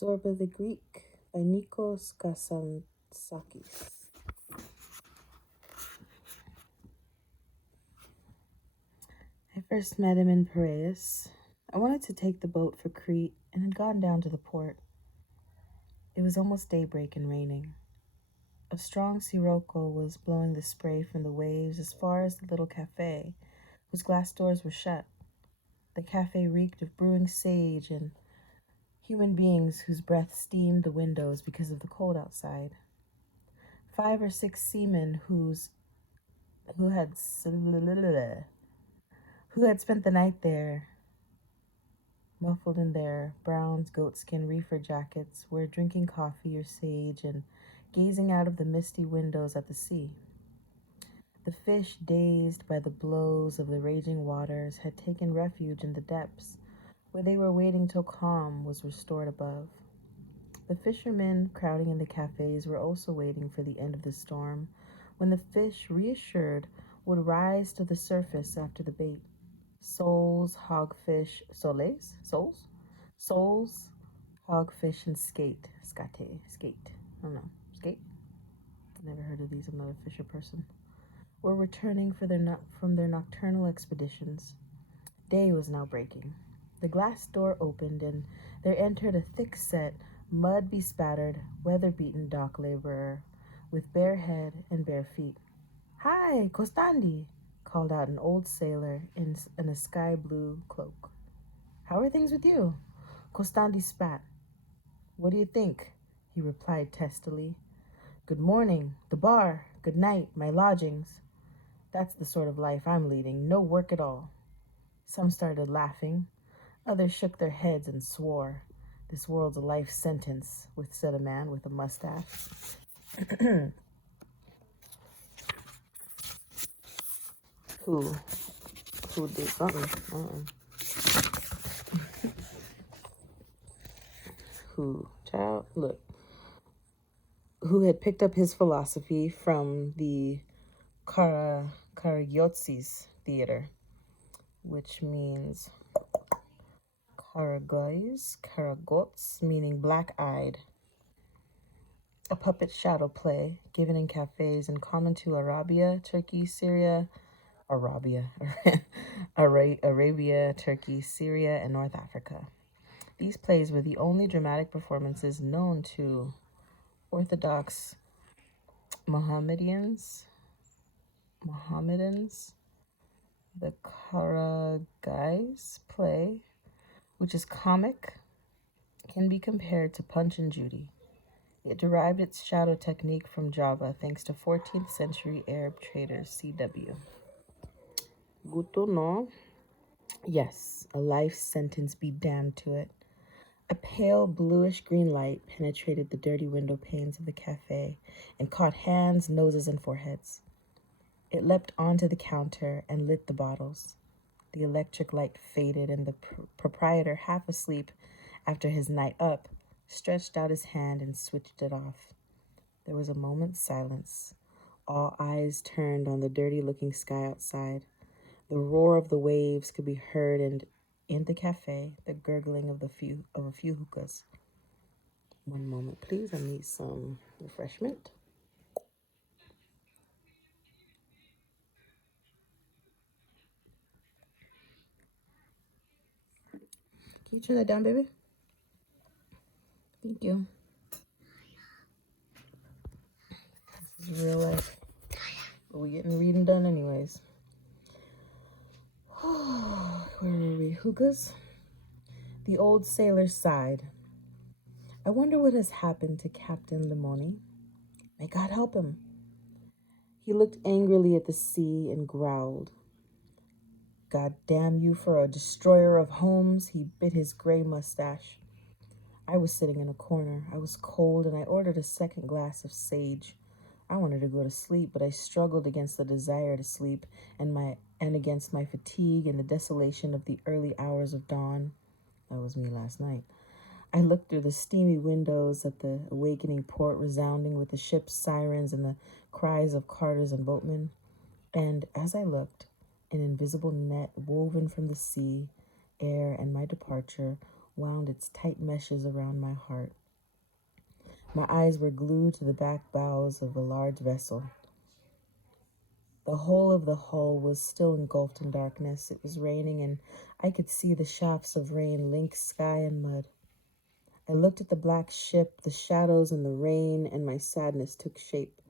Zorba the Greek by Nikos Kazantzakis. I first met him in Piraeus. I wanted to take the boat for Crete and had gone down to the port. It was almost daybreak and raining. A strong sirocco was blowing the spray from the waves as far as the little cafe, whose glass doors were shut. The cafe reeked of brewing sage and human beings whose breath steamed the windows because of the cold outside. 5 or 6 seamen who had spent the night there, muffled in their brown goatskin reefer jackets, were drinking coffee or sage and gazing out of the misty windows at the sea. The fish, dazed by the blows of the raging waters, had taken refuge in the depths, where they were waiting till calm was restored above. The fishermen crowding in the cafes were also waiting for the end of the storm, when the fish, reassured, would rise to the surface after the bait. Soles, hogfish, hogfish, and skate. I don't know. Skate? Never heard of these. I'm not a fisher person. Were returning from their nocturnal expeditions. Day was now breaking. The glass door opened, and there entered a thick-set, mud-bespattered, weather-beaten dock laborer with bare head and bare feet. "Hi, Costandi," called out an old sailor in a sky-blue cloak. "How are things with you?" Costandi spat. "What do you think?" he replied testily. "Good morning, the bar. Good night, my lodgings. That's the sort of life I'm leading, no work at all." Some started laughing. Others shook their heads and swore. "This world's a life sentence," said a man with a mustache. Who did something? Who had picked up his philosophy from the Karagiotsis theater, which means Karagots, meaning black-eyed. A puppet shadow play given in cafes and common to Arabia, Turkey, Syria, Turkey, Syria, and North Africa. These plays were the only dramatic performances known to Orthodox Mohammedans. The Karagais play, which is comic, can be compared to Punch and Judy. It derived its shadow technique from Java thanks to 14th century Arab trader C.W. Good to know. Yes, a life sentence, be damned to it. A pale bluish-green light penetrated the dirty window panes of the cafe and caught hands, noses, and foreheads. It leapt onto the counter and lit the bottles. The electric light faded, and the proprietor, half asleep after his night up, stretched out his hand and switched it off. There was a moment's silence. All eyes turned on the dirty-looking sky outside. The roar of the waves could be heard, and in the cafe, the gurgling of a few hookahs. One moment, please. I need some refreshment. Can you turn that down, baby? Thank you. This is real life. But we're getting reading done anyways. Where were we? Hookahs? The old sailor sighed. "I wonder what has happened to Captain Limoni. May God help him." He looked angrily at the sea and growled. "God damn you for a destroyer of homes." He bit his gray mustache. I was sitting in a corner. I was cold, and I ordered a second glass of sage. I wanted to go to sleep, but I struggled against the desire to sleep and against my fatigue and the desolation of the early hours of dawn. That was me last night. I looked through the steamy windows at the awakening port, resounding with the ship's sirens and the cries of carters and boatmen. And as I looked, an invisible net woven from the sea, air, and my departure wound its tight meshes around my heart. My eyes were glued to the back bows of a large vessel. The whole of the hull was still engulfed in darkness. It was raining, and I could see the shafts of rain link sky and mud. I looked at the black ship, the shadows and the rain, and my sadness took shape.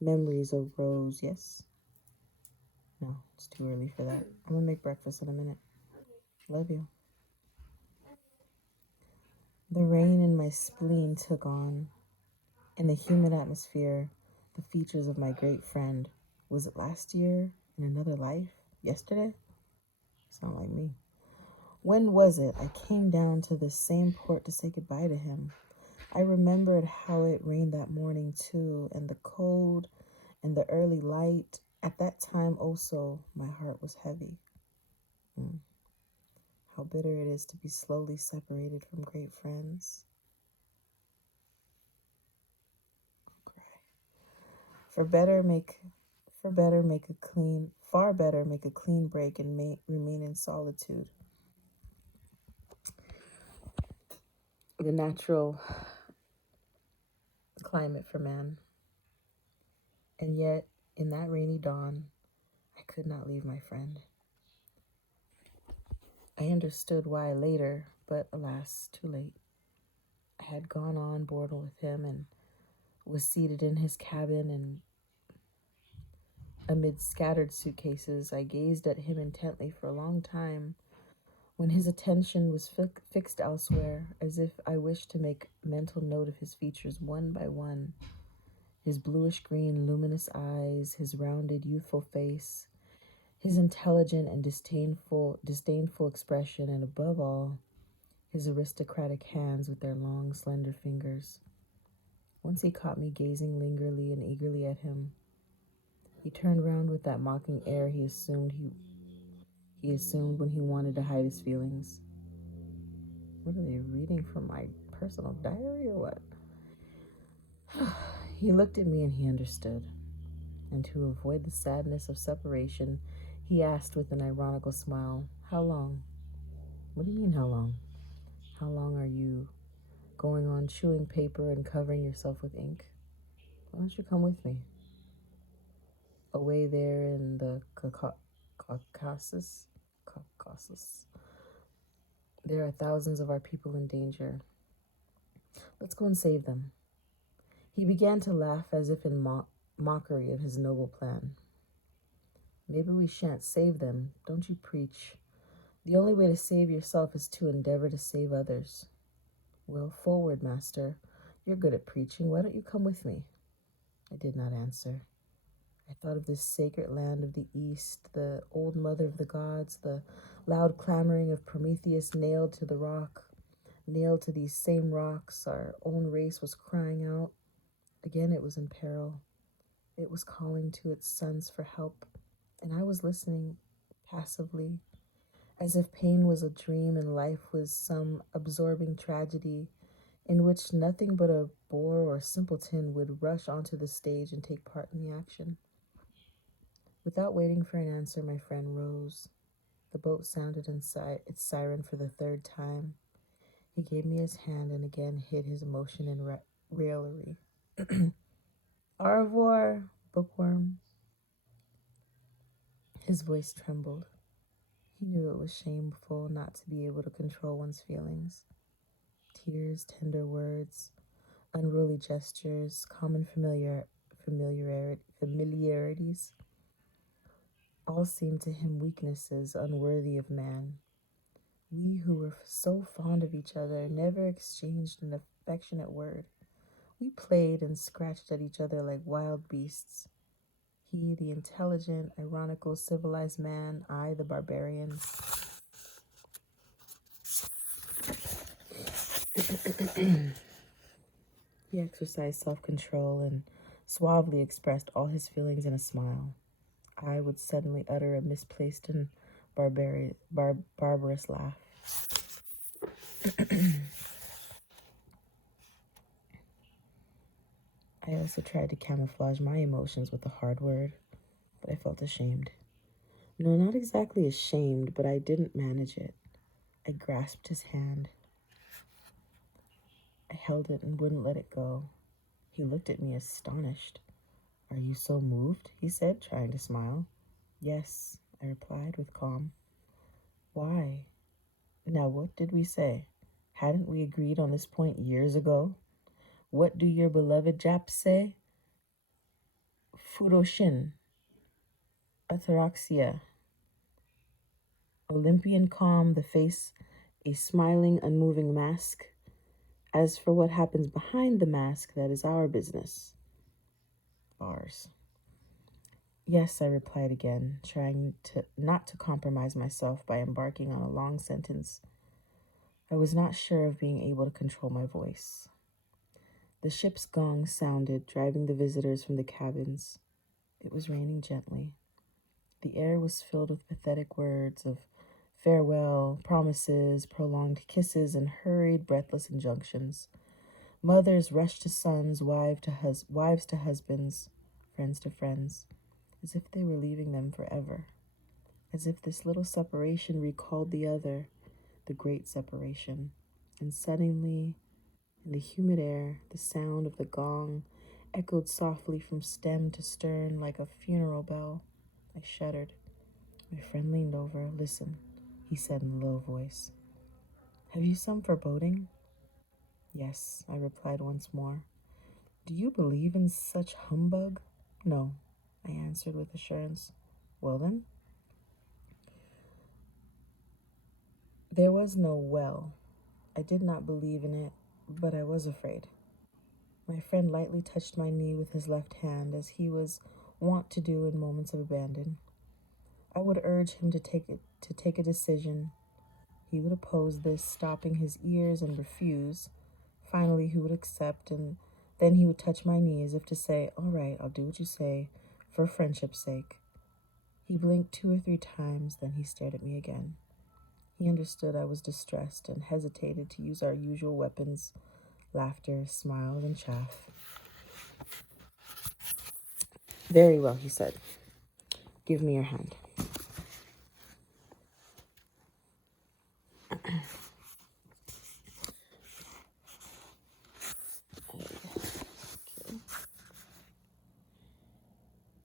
Memories arose. Yes? No, it's too early for that. I'm gonna make breakfast in a minute. Love you. The rain in my spleen took on. In the humid atmosphere, the features of my great friend. Was it last year? In another life? Yesterday? Sound like me. When was it I came down to this same port to say goodbye to him? I remembered how it rained that morning too, and the cold and the early light. At that time also, my heart was heavy. How bitter it is to be slowly separated from great friends. I'll cry. Far better make a clean break and remain in solitude. The natural climate for man. And yet, in that rainy dawn, I could not leave my friend. I understood why later, but alas, too late. I had gone on board with him and was seated in his cabin, and amid scattered suitcases, I gazed at him intently for a long time. When his attention was fixed elsewhere, as if I wished to make mental note of his features one by one, his bluish-green luminous eyes, his rounded youthful face, his intelligent and disdainful expression, and above all, his aristocratic hands with their long, slender fingers. Once he caught me gazing lingeringly and eagerly at him. He turned round with that mocking air he assumed when he wanted to hide his feelings. What are they reading from my personal diary or what? He looked at me and he understood. And to avoid the sadness of separation, he asked with an ironical smile, "How long?" "What do you mean, how long?" "How long are you going on chewing paper and covering yourself with ink? Why don't you come with me? Away there in the Caucasus. There are thousands of our people in danger. Let's go and save them." He began to laugh as if in mockery of his noble plan. "Maybe we shan't save them. Don't you preach. The only way to save yourself is to endeavor to save others." "Well, forward, master. You're good at preaching. Why don't you come with me?" I did not answer. I thought of this sacred land of the East, the old mother of the gods, the loud clamoring of Prometheus nailed to the rock. Nailed to these same rocks, our own race was crying out. Again it was in peril. It was calling to its sons for help, and I was listening passively, as if pain was a dream and life was some absorbing tragedy in which nothing but a bore or simpleton would rush onto the stage and take part in the action. Without waiting for an answer, my friend rose. The boat sounded its siren for the third time. He gave me his hand and again hid his emotion in raillery. "Au revoir, bookworm." His voice trembled. He knew it was shameful not to be able to control one's feelings. Tears, tender words, unruly gestures, common familiarities, all seemed to him weaknesses unworthy of man. We who were so fond of each other never exchanged an affectionate word. We played and scratched at each other like wild beasts. He, the intelligent, ironical, civilized man, I, the barbarian. He exercised self-control and suavely expressed all his feelings in a smile. I would suddenly utter a misplaced and barbarous laugh. I also tried to camouflage my emotions with a hard word, but I felt ashamed. No, not exactly ashamed, but I didn't manage it. I grasped his hand. held it and wouldn't let it go. He looked at me astonished. "Are you so moved?" he said, trying to smile. "Yes," I replied with calm. "Why? Now what did we say? Hadn't we agreed on this point years ago? What do your beloved Japs say? Furoshin, ataraxia, Olympian calm, the face a smiling, unmoving mask. As for what happens behind the mask, that is our business. Ours." "Yes," I replied again, trying not to compromise myself by embarking on a long sentence. I was not sure of being able to control my voice. The ship's gong sounded, driving the visitors from the cabins. It was raining gently. The air was filled with pathetic words of farewell, promises, prolonged kisses, and hurried, breathless injunctions. Mothers rushed to sons, wives to husbands, friends to friends, as if they were leaving them forever, as if this little separation recalled the other, the great separation. And suddenly, in the humid air, the sound of the gong echoed softly from stem to stern like a funeral bell. I shuddered. My friend leaned over. "Listen," he said in a low voice. "Have you some foreboding?" "Yes," I replied once more. "Do you believe in such humbug?" "No," I answered with assurance. "Well then?" There was no well. I did not believe in it, but I was afraid. My friend lightly touched my knee with his left hand, as he was wont to do in moments of abandon. I would urge him to take a decision. He would oppose this, stopping his ears, and refuse. Finally, he would accept, and then he would touch my knee as if to say, "All right, I'll do what you say, for friendship's sake." He blinked 2 or 3 times, then he stared at me again. He understood I was distressed and hesitated to use our usual weapons: laughter, smiles, and chaff. "Very well," he said. "Give me your hand."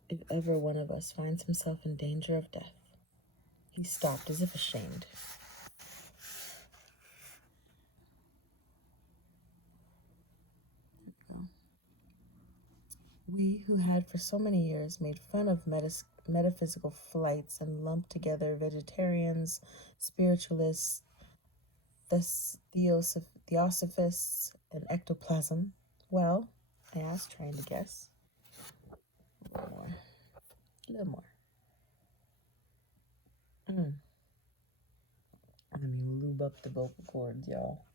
"If ever one of us finds himself in danger of death." He stopped as if ashamed. We, who had for so many years made fun of metaphysical flights and lumped together vegetarians, spiritualists, theosophists, and ectoplasm. "Well," I asked, trying to guess. A little more. A little more. Lube up the vocal cords, y'all.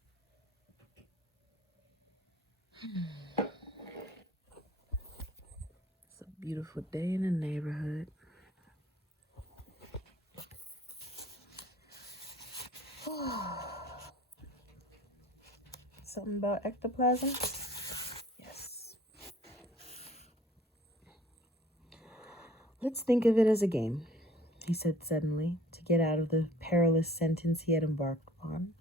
It's a beautiful day in the neighborhood. Something about ectoplasm? Yes. "Let's think of it as a game," he said suddenly, to get out of the perilous sentence he had embarked upon.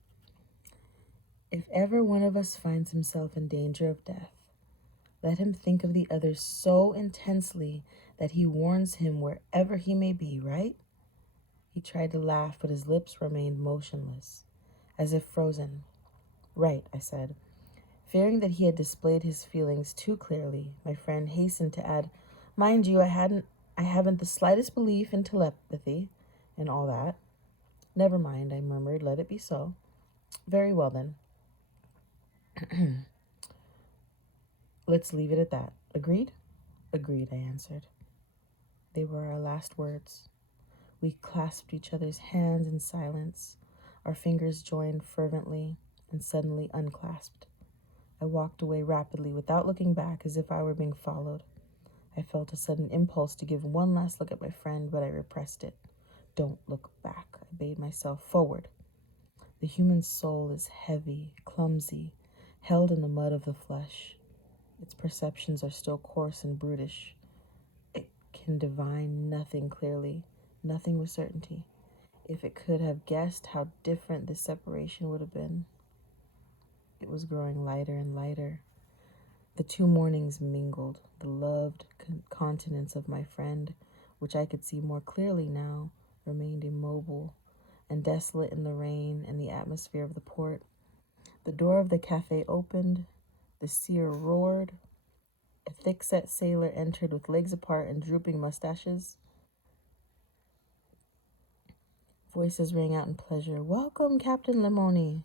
"If ever one of us finds himself in danger of death, let him think of the other so intensely that he warns him wherever he may be, right?" He tried to laugh, but his lips remained motionless, as if frozen. "Right," I said. Fearing that he had displayed his feelings too clearly, my friend hastened to add, "Mind you, I haven't the slightest belief in telepathy and all that." "Never mind," I murmured. "Let it be so." "Very well, then. Let's leave it at that. Agreed?" "Agreed," I answered. They were our last words. We clasped each other's hands in silence. Our fingers joined fervently and suddenly unclasped. I walked away rapidly without looking back, as if I were being followed. I felt a sudden impulse to give one last look at my friend, but I repressed it. "Don't look back," I bade myself. "Forward." The human soul is heavy, clumsy, held in the mud of the flesh. Its perceptions are still coarse and brutish. It can divine nothing clearly, nothing with certainty. If it could have guessed how different this separation would have been. It was growing lighter and lighter. The two mornings mingled. The loved countenance of my friend, which I could see more clearly now, remained immobile and desolate in the rain and the atmosphere of the port. The door of the cafe opened. The seer roared. A thick-set sailor entered with legs apart and drooping mustaches. Voices rang out in pleasure. "Welcome, Captain Limoni."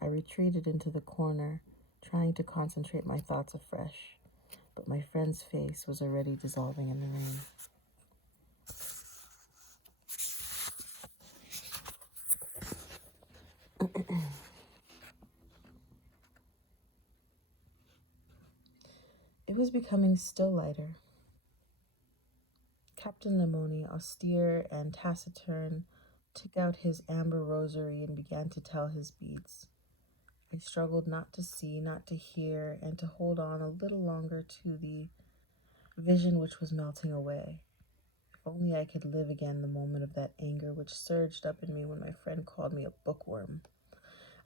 I retreated into the corner, trying to concentrate my thoughts afresh, but my friend's face was already dissolving in the rain. It was becoming still lighter. Captain Limoni, austere and taciturn, took out his amber rosary and began to tell his beads. I struggled not to see, not to hear, and to hold on a little longer to the vision which was melting away. If only I could live again the moment of that anger which surged up in me when my friend called me a bookworm.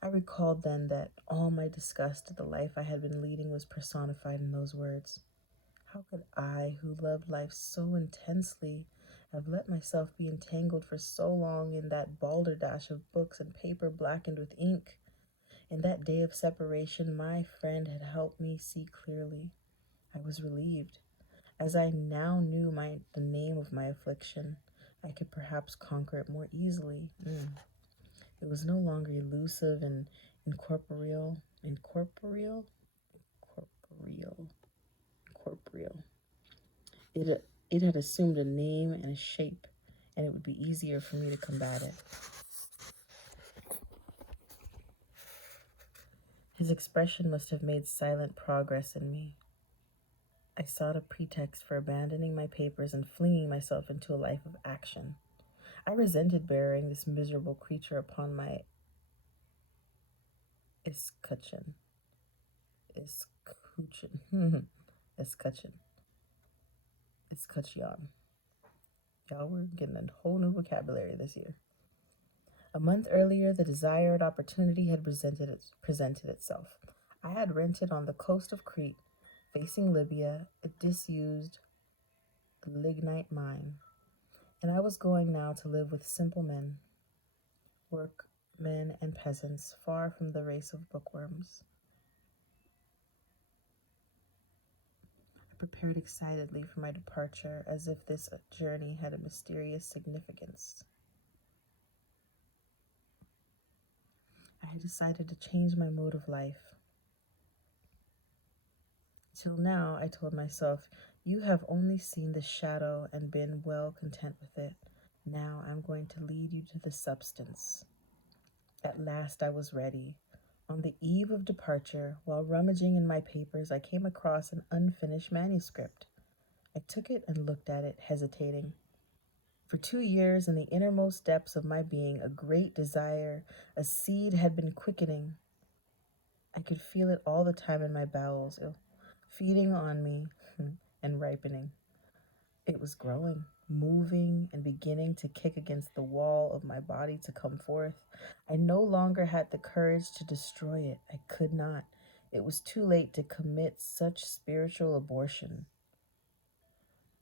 I recalled then that all my disgust at the life I had been leading was personified in those words. How could I, who loved life so intensely, have let myself be entangled for so long in that balderdash of books and paper blackened with ink? In that day of separation, my friend had helped me see clearly. I was relieved. As I now knew the name of my affliction, I could perhaps conquer it more easily. It was no longer elusive and incorporeal. It had assumed a name and a shape, and it would be easier for me to combat it. His expression must have made silent progress in me. I sought a pretext for abandoning my papers and flinging myself into a life of action. I resented bearing this miserable creature upon my escutcheon. Escutcheon. Y'all, we're getting a whole new vocabulary this year. A month earlier, the desired opportunity had presented itself. I had rented on the coast of Crete, facing Libya, a disused lignite mine, and I was going now to live with simple men, workmen and peasants, far from the race of bookworms. I prepared excitedly for my departure, as if this journey had a mysterious significance. I had decided to change my mode of life. Till now, I told myself, you have only seen the shadow and been well content with it. Now I'm going to lead you to the substance. At last I was ready. On the eve of departure, while rummaging in my papers, I came across an unfinished manuscript. I took it and looked at it, hesitating. For 2 years, in the innermost depths of my being, a great desire, a seed had been quickening. I could feel it all the time in my bowels, feeding on me and ripening. It was growing, moving, and beginning to kick against the wall of my body to come forth. I no longer had the courage to destroy it. I could not. It was too late to commit such spiritual abortion.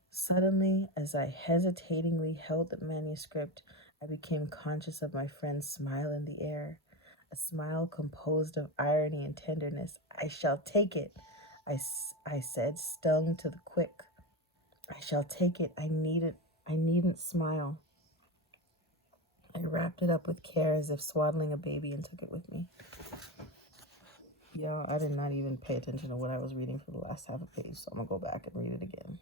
Suddenly, as I hesitatingly held the manuscript, I became conscious of my friend's smile in the air, a smile composed of irony and tenderness. "I shall take it," I said, stung to the quick. "I shall take it. I needn't smile." I wrapped it up with care as if swaddling a baby and took it with me. Y'all, I did not even pay attention to what I was reading for the last half a page, so I'm going to go back and read it again.